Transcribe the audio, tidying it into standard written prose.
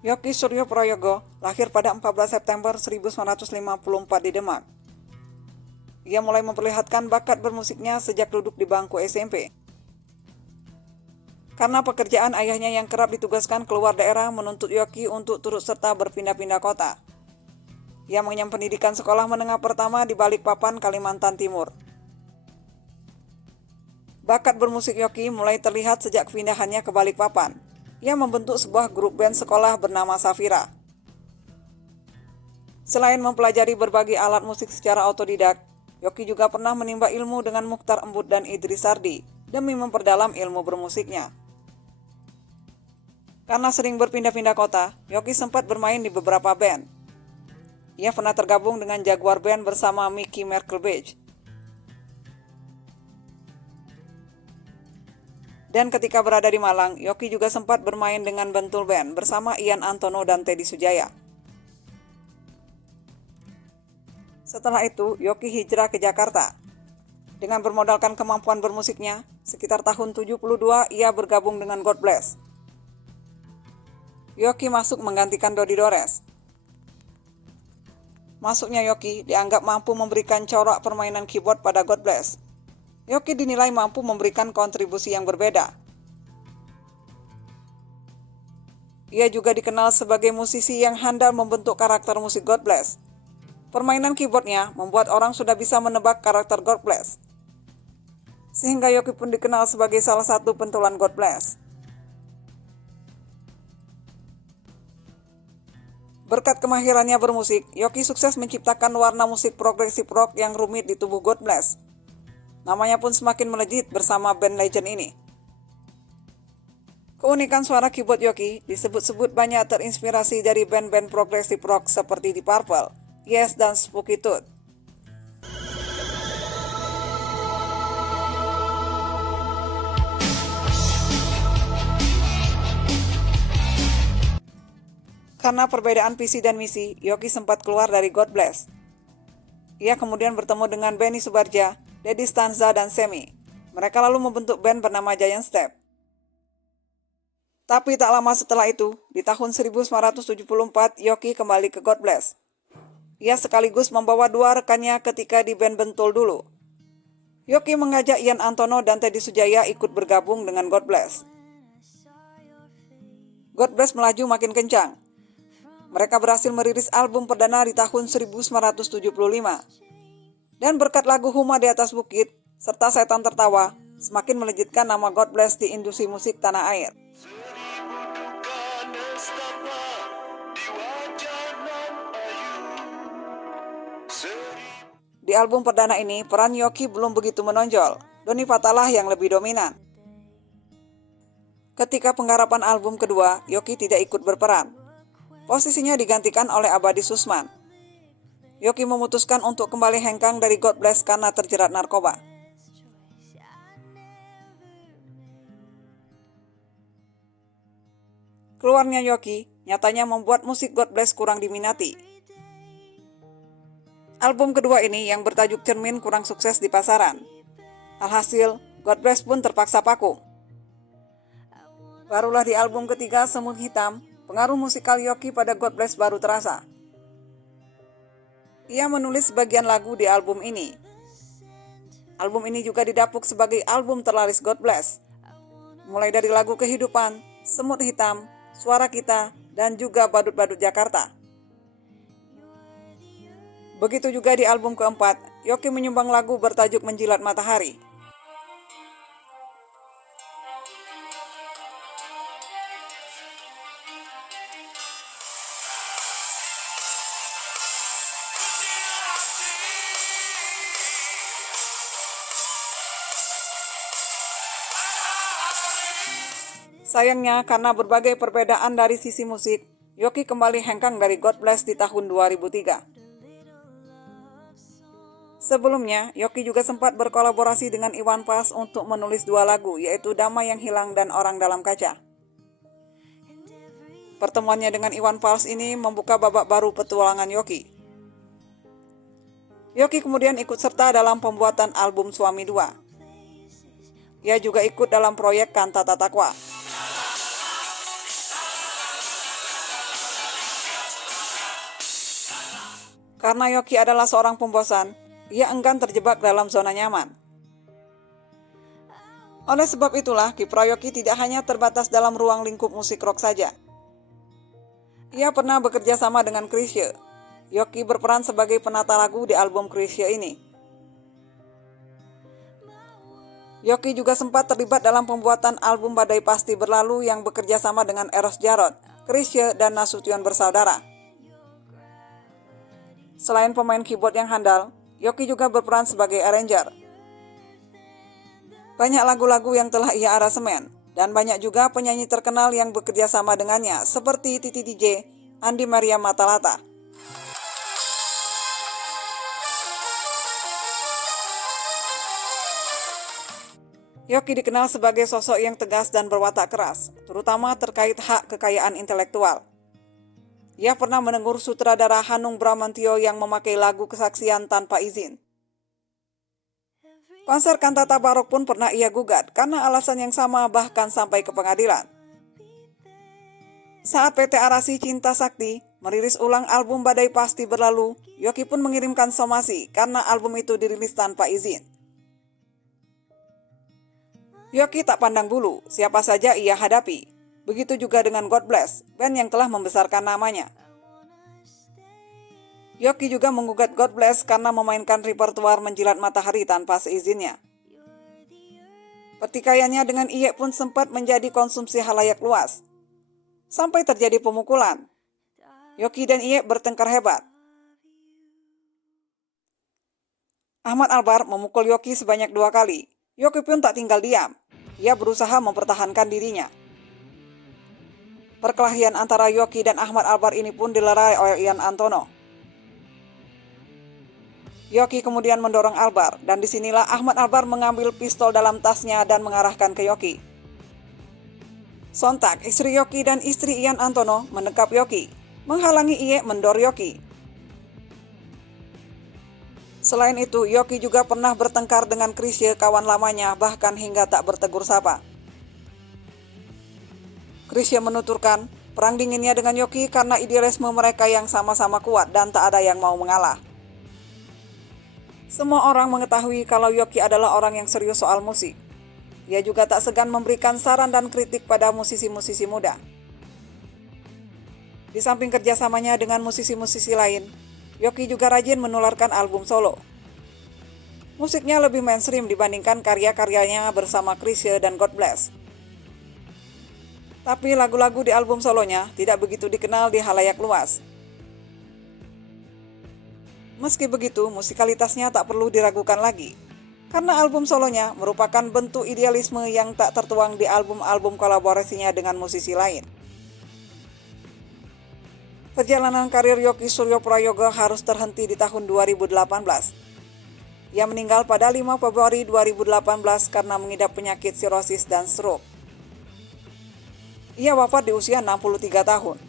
Yoki Suryo Prayogo lahir pada 14 September 1954 di Demak. Ia mulai memperlihatkan bakat bermusiknya sejak duduk di bangku SMP. Karena pekerjaan ayahnya yang kerap ditugaskan keluar daerah menuntut Yoki untuk turut serta berpindah-pindah kota. Ia mengenyam pendidikan sekolah menengah pertama di Balikpapan, Kalimantan Timur. Bakat bermusik Yoki mulai terlihat sejak pindahannya ke Balikpapan. Ia membentuk sebuah grup band sekolah bernama Safira. Selain mempelajari berbagai alat musik secara otodidak, Yoki juga pernah menimba ilmu dengan Mukhtar Embut dan Idris Sardi demi memperdalam ilmu bermusiknya. Karena sering berpindah-pindah kota, Yoki sempat bermain di beberapa band. Ia pernah tergabung dengan Jaguar Band bersama Mickey Merkelbach. Dan ketika berada di Malang, Yoki juga sempat bermain dengan Bentul Band bersama Ian Antono dan Teddy Sujaya. Setelah itu, Yoki hijrah ke Jakarta. Dengan bermodalkan kemampuan bermusiknya, sekitar tahun 72 ia bergabung dengan God Bless. Yoki masuk menggantikan Dodi Dores. Masuknya Yoki dianggap mampu memberikan corak permainan keyboard pada God Bless. Yoki dinilai mampu memberikan kontribusi yang berbeda. Ia juga dikenal sebagai musisi yang handal membentuk karakter musik God Bless. Permainan keyboardnya membuat orang sudah bisa menebak karakter God Bless. Sehingga Yoki pun dikenal sebagai salah satu pentolan God Bless. Berkat kemahirannya bermusik, Yoki sukses menciptakan warna musik progresif rock yang rumit di tubuh God Bless. Namanya pun semakin melejit bersama band legend ini. Keunikan suara keyboard Yoki disebut-sebut banyak terinspirasi dari band-band progresif rock seperti Deep Purple, Yes, dan Spooky Tooth. Karena perbedaan visi dan misi, Yoki sempat keluar dari God Bless. Ia kemudian bertemu dengan Benny Subarja, Deddy Stanza, dan Semi. Mereka lalu membentuk band bernama Giant Step. Tapi tak lama setelah itu, di tahun 1974, Yoki kembali ke God Bless. Ia sekaligus membawa dua rekannya ketika di band Bentul dulu. Yoki mengajak Ian Antono dan Teddy Sujaya ikut bergabung dengan God Bless. God Bless melaju makin kencang. Mereka berhasil merilis album perdana di tahun 1975. Dan berkat lagu Huma di Atas Bukit, serta Setan Tertawa, semakin melejitkan nama God Bless di industri musik tanah air. Di album perdana ini, peran Yoki belum begitu menonjol, Doni Fatalah yang lebih dominan. Ketika penggarapan album kedua, Yoki tidak ikut berperan. Posisinya digantikan oleh Abadi Susman. Yoki memutuskan untuk kembali hengkang dari God Bless karena terjerat narkoba. Keluarnya Yoki nyatanya membuat musik God Bless kurang diminati. Album kedua ini yang bertajuk Cermin kurang sukses di pasaran. Alhasil, God Bless pun terpaksa vakum. Barulah di album ketiga Semut Hitam, pengaruh musikal Yoki pada God Bless baru terasa. Ia menulis sebagian lagu di album ini. Album ini juga didapuk sebagai album terlaris God Bless. Mulai dari lagu Kehidupan, Semut Hitam, Suara Kita, dan juga Badut-Badut Jakarta. Begitu juga di album keempat, Yoki menyumbang lagu bertajuk Menjilat Matahari. Sayangnya, karena berbagai perbedaan dari sisi musik, Yoki kembali hengkang dari God Bless di tahun 2003. Sebelumnya, Yoki juga sempat berkolaborasi dengan Iwan Fals untuk menulis dua lagu, yaitu Damai Yang Hilang dan Orang Dalam Kaca. Pertemuannya dengan Iwan Fals ini membuka babak baru petualangan Yoki. Yoki kemudian ikut serta dalam pembuatan album Suami 2. Ia juga ikut dalam proyek Kantata Takwa. Karena Yoki adalah seorang pembosan, ia enggan terjebak dalam zona nyaman. Oleh sebab itulah, kiprah Yoki tidak hanya terbatas dalam ruang lingkup musik rock saja. Ia pernah bekerja sama dengan Chrisye. Yoki berperan sebagai penata lagu di album Chrisye ini. Yoki juga sempat terlibat dalam pembuatan album Badai Pasti Berlalu yang bekerja sama dengan Eros Djarot, Chrisye, dan Nasution bersaudara. Selain pemain keyboard yang handal, Yoki juga berperan sebagai arranger. Banyak lagu-lagu yang telah ia aransemen, dan banyak juga penyanyi terkenal yang bekerja sama dengannya, seperti Titi DJ, Andi Maria Matalata. Yoki dikenal sebagai sosok yang tegas dan berwatak keras, terutama terkait hak kekayaan intelektual. Ia pernah menegur sutradara Hanung Bramantyo yang memakai lagu kesaksian tanpa izin. Konser kantata barok pun pernah ia gugat karena alasan yang sama, bahkan sampai ke pengadilan. Saat PT Arasi Cinta Sakti merilis ulang album Badai Pasti Berlalu, Yoki pun mengirimkan somasi karena album itu dirilis tanpa izin. Yoki tak pandang bulu siapa saja ia hadapi. Begitu juga dengan God Bless, band yang telah membesarkan namanya. Yoki juga menggugat God Bless karena memainkan repertuar Menjilat Matahari tanpa seizinnya. Pertikaiannya dengan Iye pun sempat menjadi konsumsi halayak luas. Sampai terjadi pemukulan. Yoki dan Iye bertengkar hebat. Ahmad Albar memukul Yoki sebanyak 2 kali. Yoki pun tak tinggal diam. Ia berusaha mempertahankan dirinya. Perkelahian antara Yoki dan Ahmad Albar ini pun dilerai oleh Ian Antono. Yoki kemudian mendorong Albar, dan disinilah Ahmad Albar mengambil pistol dalam tasnya dan mengarahkan ke Yoki. Sontak, istri Yoki dan istri Ian Antono menekap Yoki, menghalangi Iye mendor Yoki. Selain itu, Yoki juga pernah bertengkar dengan Chrisye, kawan lamanya, bahkan hingga tak bertegur sapa. Chrisye menuturkan perang dinginnya dengan Yoki karena idealisme mereka yang sama-sama kuat dan tak ada yang mau mengalah. Semua orang mengetahui kalau Yoki adalah orang yang serius soal musik. Ia juga tak segan memberikan saran dan kritik pada musisi-musisi muda. Di samping kerjasamanya dengan musisi-musisi lain, Yoki juga rajin menularkan album solo. Musiknya lebih mainstream dibandingkan karya-karyanya bersama Chrisye dan God Bless. Tapi lagu-lagu di album solonya tidak begitu dikenal di halayak luas. Meski begitu, musikalitasnya tak perlu diragukan lagi, karena album solonya merupakan bentuk idealisme yang tak tertuang di album-album kolaborasinya dengan musisi lain. Perjalanan karir Yoki Suryo Prayogo harus terhenti di tahun 2018. Ia meninggal pada 5 Februari 2018 karena mengidap penyakit sirosis dan stroke. Ia wafat di usia 63 tahun.